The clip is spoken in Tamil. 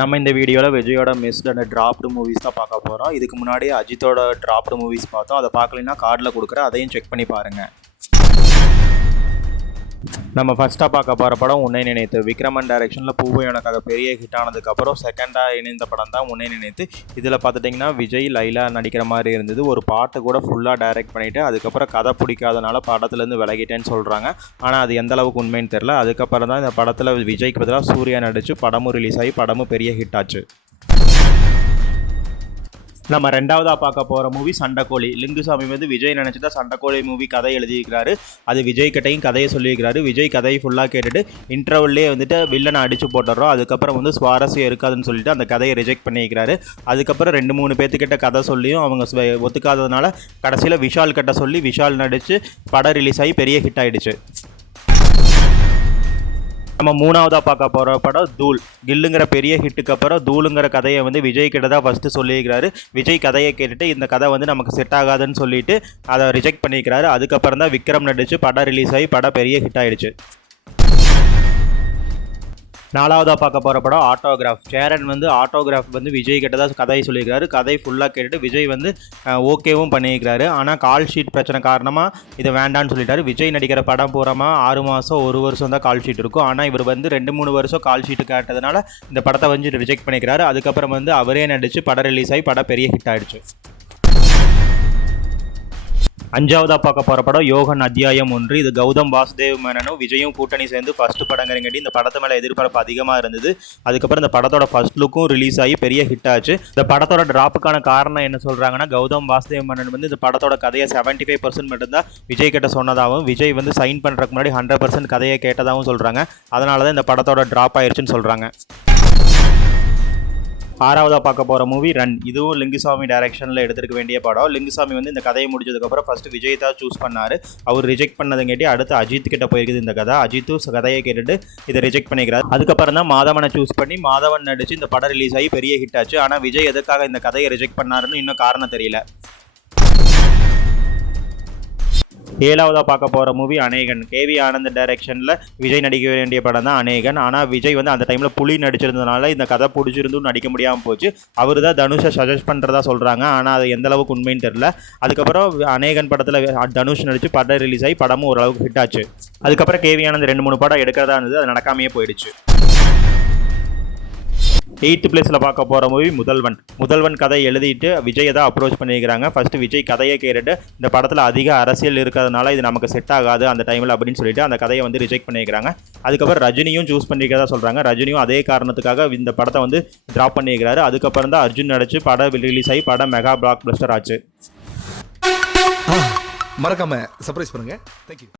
நம்ம இந்த வீடியோவில் விஜயோட மிஸ்ட் அண்ட் ட்ராப்டு மூவிஸ் தான் பார்க்க போகிறோம் இதுக்கு முன்னாடி அஜித்தோட ட்ராப்டு மூவிஸ் பார்த்தோம். அதை பார்க்கலன்னா கார்டில் கொடுக்குற அதையும் செக் பண்ணி பாருங்கள் நம்ம ஃபஸ்ட்டாக பார்க்க போகிற படம் உன்னை நினைத்து. விக்ரமன் டைரக்ஷனில் பூவை எனக்காக பெரிய ஹிட் ஆனதுக்கப்புறம் செகண்டாக இணைந்த படம் தான் உன்னை நினைத்து. இதில் பார்த்துட்டிங்கன்னா விஜய் லைலா நடிக்கிற மாதிரி இருந்தது. ஒரு பாட்டு கூட ஃபுல்லாக டைரக்ட் பண்ணிவிட்டு அதுக்கப்புறம் கதை பிடிக்காதனால படத்துலேருந்து விலகிட்டேன்னு சொல்கிறாங்க ஆனால் அது எந்த அளவுக்கு உண்மைன்னு தெரில அதுக்கப்புறம் தான் இந்த படத்தில் விஜய்க்கு பதிலாக சூர்யா நடித்து படமும் ரிலீஸ் ஆகி படமும் பெரிய ஹிட் ஆச்சு. நம்ம ரெண்டாவதாக பார்க்க போகிற மூவி சண்டைக்கோழி. லிங்குசாமி வந்து விஜய் நினச்சி தான் சண்டைக்கோழி மூவி கதை எழுதியிருக்கிறாரு. அது விஜய் கிட்டையும் கதையை சொல்லியிருக்கிறாரு. விஜய் கதையை ஃபுல்லாக கேட்டுட்டு இன்டர்வல்லே வந்துட்டு வில்லனை அடிச்சு போட்டுறோம் அதுக்கப்புறம் வந்து சுவாரஸ்யம் இருக்காதுன்னு சொல்லிட்டு அந்த கதையை ரிஜெக்ட் பண்ணியிருக்கிறாரு. அதுக்கப்புறம் ரெண்டு மூணு பேர்த்துக்கிட்ட கதை சொல்லியும் அவங்க ஒத்துக்காததுனால கடைசியில் விஷால் கிட்ட சொல்லி விஷால் நடித்து படம் ரிலீஸ் ஆகி பெரிய ஹிட் ஆகிடுச்சு நம்ம மூணாவதாக பார்க்க போகிற படம் தூள். கில்லுங்கிற பெரிய ஹிட்டுக்கு அப்புறம் தூளுங்கிற கதையை வந்து விஜய் கிட்ட தான் ஃபஸ்ட்டு சொல்லியிருக்கிறாரு. விஜய் கதையை கேட்டுட்டு இந்த கதை வந்து நமக்கு செட் ஆகாதுன்னு சொல்லிட்டு அதை ரிஜெக்ட் பண்ணியிருக்கிறாரு. அதுக்கப்புறம் தான் விக்ரம் நடிச்சு படம் ரிலீஸ் ஆகி படம் பெரிய ஹிட் ஆகிடுச்சு நாலாவதாக பார்க்க போகிற படம் ஆட்டோகிராஃப் சேரன் வந்து ஆட்டோகிராஃப் வந்து விஜய் கிட்ட தான் கதையை சொல்லியிருக்காரு. கதை ஃபுல்லாக கேட்டுட்டு விஜய் வந்து ஓகேவும் பண்ணியிருக்கிறாரு. ஆனால் கால் ஷீட் பிரச்சனை காரணமாக இதை வேண்டான்னு சொல்லிட்டாரு. விஜய் நடிக்கிற படம் பூரமாக ஆறு மாதம் ஒரு வருஷம் தான் கால் ஷீட் இருக்கும். ஆனால் இவர் வந்து ரெண்டு மூணு வருஷம் கால் ஷீட்டு காட்டதுனால இந்த படத்தை வந்து ரிஜெக்ட் பண்ணிக்கிறாரு. அதுக்கப்புறம் வந்து அவரே நடித்து படம் ரிலீஸ் ஆகி படம் பெரிய ஹிட் ஆகிடுச்சு அஞ்சாவதாக பார்க்க போகிற படம் யோகன் அத்தியாயம் ஒன்று. இது கௌதம் வாசுதேவ் மேனனும் விஜயும் கூட்டணி சேர்ந்து ஃபஸ்ட்டு படங்கிறங்காட்டி இந்த படத்து மேலே எதிர்பார்ப்பு அதிகமாக இருந்தது. அதுக்கப்புறம் இந்த படத்தோட ஃபர்ஸ்ட் லுக்கும் ரிலீஸ் ஆகி பெரிய ஹிட் ஆச்சு. இந்த படத்தோட டிராப்புக்கான காரணம் என்ன சொல்கிறாங்கன்னா கௌதம் வாசுதேவ் மேனன் வந்து இந்த படத்தோட கதையை செவன்ட்டி ஃபைவ் பர்சன்ட் மட்டும்தான் விஜய் கிட்ட சொன்னதாகவும் விஜய் வந்து சைன் பண்ணுறதுக்கு முன்னாடி ஹண்ட்ரட் பர்சன்ட் கதையை கேட்டதாகவும் சொல்கிறாங்க அதனால தான் இந்த படத்தோட ட்ராப் ஆயிடுச்சுன்னு சொல்கிறாங்க ஆறாவதாக பார்க்க போகிற மூவி ரன் இதுவும் லிங்குசாமி டைரக்ஷனில் எடுத்துருக்க வேண்டிய படம். லிங்குசாமி வந்து இந்த கதையை முடிச்சதுக்கப்புறம் ஃபஸ்ட்டு விஜய் தான் சூஸ் பண்ணார். அவர் ரிஜெக்ட் பண்ணதுங்காட்டி அடுத்து அஜித் கிட்ட போயிருக்குது இந்த கதை. அஜித்தும் கதையை கேட்டுட்டு இதை ரிஜெக்ட் பண்ணிக்கிறார். அதுக்கப்புறம் தான் மாதவனை சூஸ் பண்ணி மாதவன் நடிச்சு இந்த படம் ரிலீஸ் ஆகி பெரிய ஹிட் ஆச்சு. ஆனால் விஜய் எதுக்காக இந்த கதையை ரிஜெக்ட் பண்ணாருன்னு இன்னும் காரணம் தெரியல. ஏழாவதாக பார்க்க போகிற மூவி அநேகன். கேவி ஆனந்த் டைரக்ஷனில் விஜய் நடிக்க வேண்டிய படம் தான் அநேகன். ஆனால் விஜய் வந்து அந்த டைமில் புலி நடிச்சிருந்ததுனால இந்த கதை பிடிச்சிருந்தும் நடிக்க முடியாமல் போச்சு. அவர் தான் தனுஷை சஜஸ்ட் பண்ணுறதா சொல்கிறாங்க ஆனால் அது எந்த அளவுக்கு உண்மைன்னு தெரில அதுக்கப்புறம் அநேகன் படத்தில் தனுஷ் நடித்து படம் ரிலீஸ் ஆகி படமும் ஓரளவுக்கு ஹிட் ஆச்சு. அதுக்கப்புறம் கேவி ஆனந்த் ரெண்டு மூணு படம் எடுக்கிறதா இருந்தது. அது நடக்காமையே போயிடுச்சு. எயித்து பிளேஸில் பார்க்க போகிற மூவி முதல்வன். முதல்வன் கதை எழுதிட்டு விஜயை தான் அப்ரோச் பண்ணியிருக்கிறாங்க ஃபஸ்ட்டு விஜய் கதையை கேட்டுட்டு இந்த படத்தில் அதிக அரசியல் இருக்கிறதுனால இது நமக்கு செட் ஆகாது அந்த டைமில் அப்படின்னு சொல்லிட்டு அந்த கதையை வந்து ரிஜெக்ட் பண்ணியிருக்கிறாங்க அதுக்கப்புறம் ரஜினியும் சூஸ் பண்ணியிருக்கிறதா சொல்கிறாங்க ரஜினியும் அதே காரணத்துக்காக இந்த படத்தை வந்து ட்ராப் பண்ணியிருக்கிறாரு அதுக்கப்புறம் தான் அர்ஜுன் நடிச்சு படம் ரிலீஸ் ஆகி படம் மெகா பிளாக் பிளஸ்டர் ஆச்சு மறக்காம சர்ப்ரைஸ் பண்ணுங்க. தேங்க்யூ